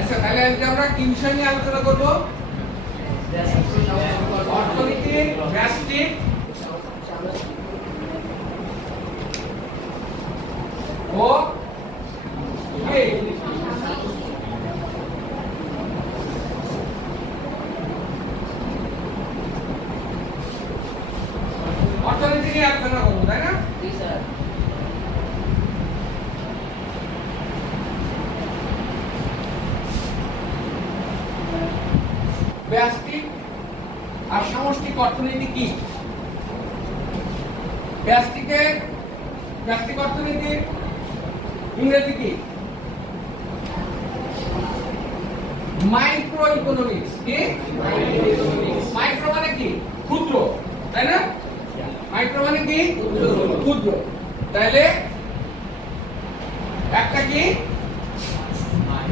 আচ্ছা, তাহলে আজকে আমরা কি বিষয় নিয়ে আলোচনা করব? অর্থনীতি, ব্যষ্টিক ও অর্থনীতি নিয়ে আলোচনা করবো, তাই না? ব্যষ্টিক আর সামষ্টিক অর্থনীতি কি? ব্যষ্টিক অর্থনীতির ইংরেজি কি? Micro economics. কি? মাইক্রো মানে কি? ক্ষুদ্র, তাই না? মাইক্রো মানে কি? ক্ষুদ্র। তাহলে একটা কি?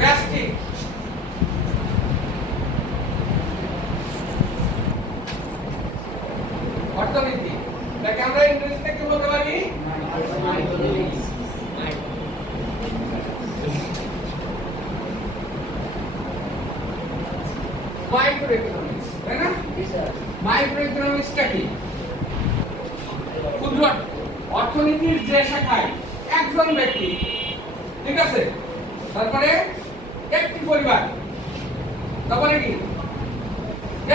ব্যষ্টিক। অর্থনীতি, তাকে আমরা ইংরেজিতে কি বলতে পারি? মাইক্রো ইকোনমিক্স, তাই না? মাইক্রো ইকোনমিক্সটা কি? ক্ষুদ্র অর্থনীতির যে শাখায় একজন ব্যক্তি, ঠিক আছে, তারপরে একটি পরিবার, তারপরে কি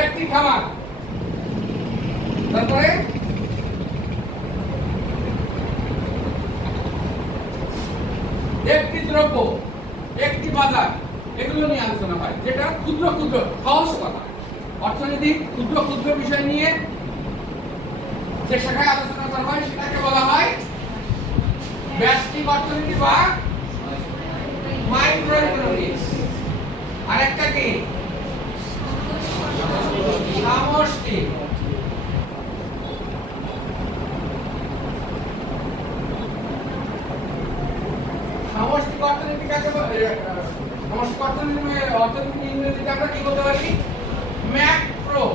একটি খামার, তারপরে একটি দ্রব্য, একটি বাজার, এগুলো নিয়ে আলোচনা হয়, যেটা ক্ষুদ্র ক্ষুদ্র সহজ কথা। অর্থনীতি ক্ষুদ্র ক্ষুদ্র বিষয় নিয়ে যে শাখায় আলোচনা করা হয় সেটাকে বলা হয় ব্যষ্টিক অর্থনীতি বা মাইক্রো ইকোনমিক্স। আরেকটা কি? সামষ্টিক। সামষ্টিক অর্থনীতি কাকে বলে? সামষ্টিক অর্থনীতি ইংরেজিতে আমরা কি বলতে পারি? ম্যাক্রো।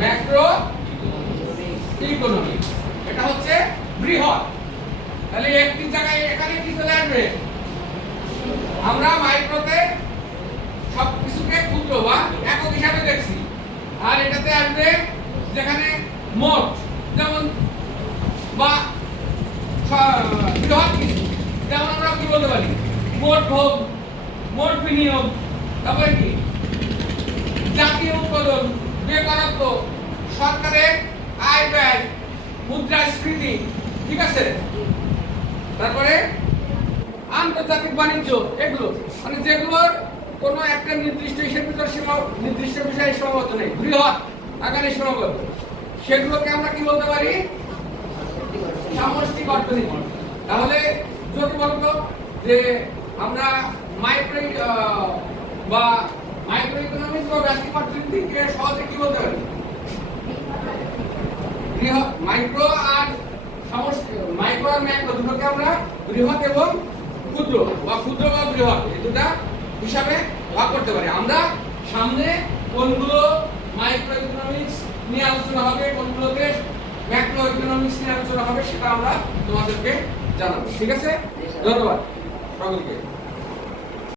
ম্যাক্রো ইকোনমিক্স, এটা হচ্ছে বৃহৎ। তাহলে একটি জায়গায় এখানে কি চলে আসবে? আমরা মাইক্রোতে সবকিছুকে ক্ষুদ্র বা একক হিসাবে দেখছি, আর এটাতে আসবে যেখানে মোট, যেমন বা বৃহৎ কিছু, যেমন আমরা কি বলতে পারি? মোট ভোগ, মোট বিনিয়োগ, তারপরে কি জাতীয় উৎপাদন, বেকারত্ব, সরকারের আয় ব্যয়, মুদ্রাস্ফীতি, ঠিক আছে, তারপরে আন্তর্জাতিক বাণিজ্য, এগুলো মানে যেগুলোর কোনো একটা নির্দিষ্ট নির্দিষ্ট বিষয়ে সীমাবদ্ধ নেই, বৃহৎ আকারে সীমাবদ্ধ, সেগুলোকে আমরা কি বলতে পারি? সামষ্টিক অর্থনীতি। তাহলে যদি বলতো যে আমরা মাইক্রো ইকোনমিক্স বা ব্যষ্টিক অর্থনীতিকে সহজে কি বলতে পারি? বৃহৎ। মাইক্রো আর মাইক্রো আর ম্যাক্রো দুটোকে আমরা বৃহৎ এবং ক্ষুদ্র বা বৃহৎ এই দুটা হিসাবে ভাগ করতে পারি। আমরা সামনে কোনগুলো মাইক্রো ইকোনমিক্স নিয়ে আলোচনা হবে, কোনগুলোতে ম্যাক্রো ইকোনমিক্স নিয়ে আলোচনা হবে, সেটা আমরা তোমাদেরকে জানাবো। ঠিক আছে, ধন্যবাদ সকলকে।